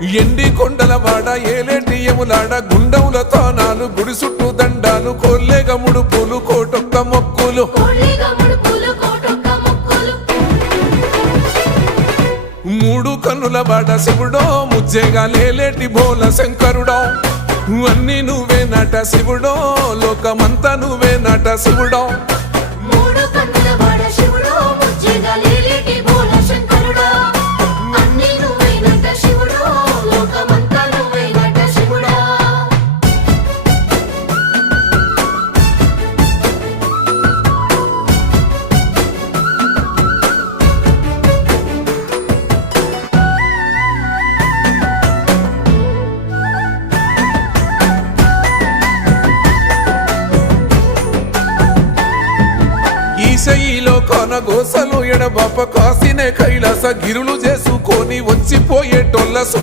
ఎండి కొండల వాడ ఏలేటియములాడ గుండముల తానాలు గుడి చుట్టూ దండాలు కోల్లేగ ముడుపులు కోటొక్క మొక్కులు మూడు కన్నుల వాడ శివుడో ముజ్జేగా లేలేటి బోల శంకరుడో అన్ని నువ్వే నట శివుడో లోకమంతా నువ్వే నట శివుడో ఈశయిలో కొనగోసలు ఎడబాప కాసినే కైలాస గిరులు చేసుకొని వచ్చిపోయేటోళ్ళ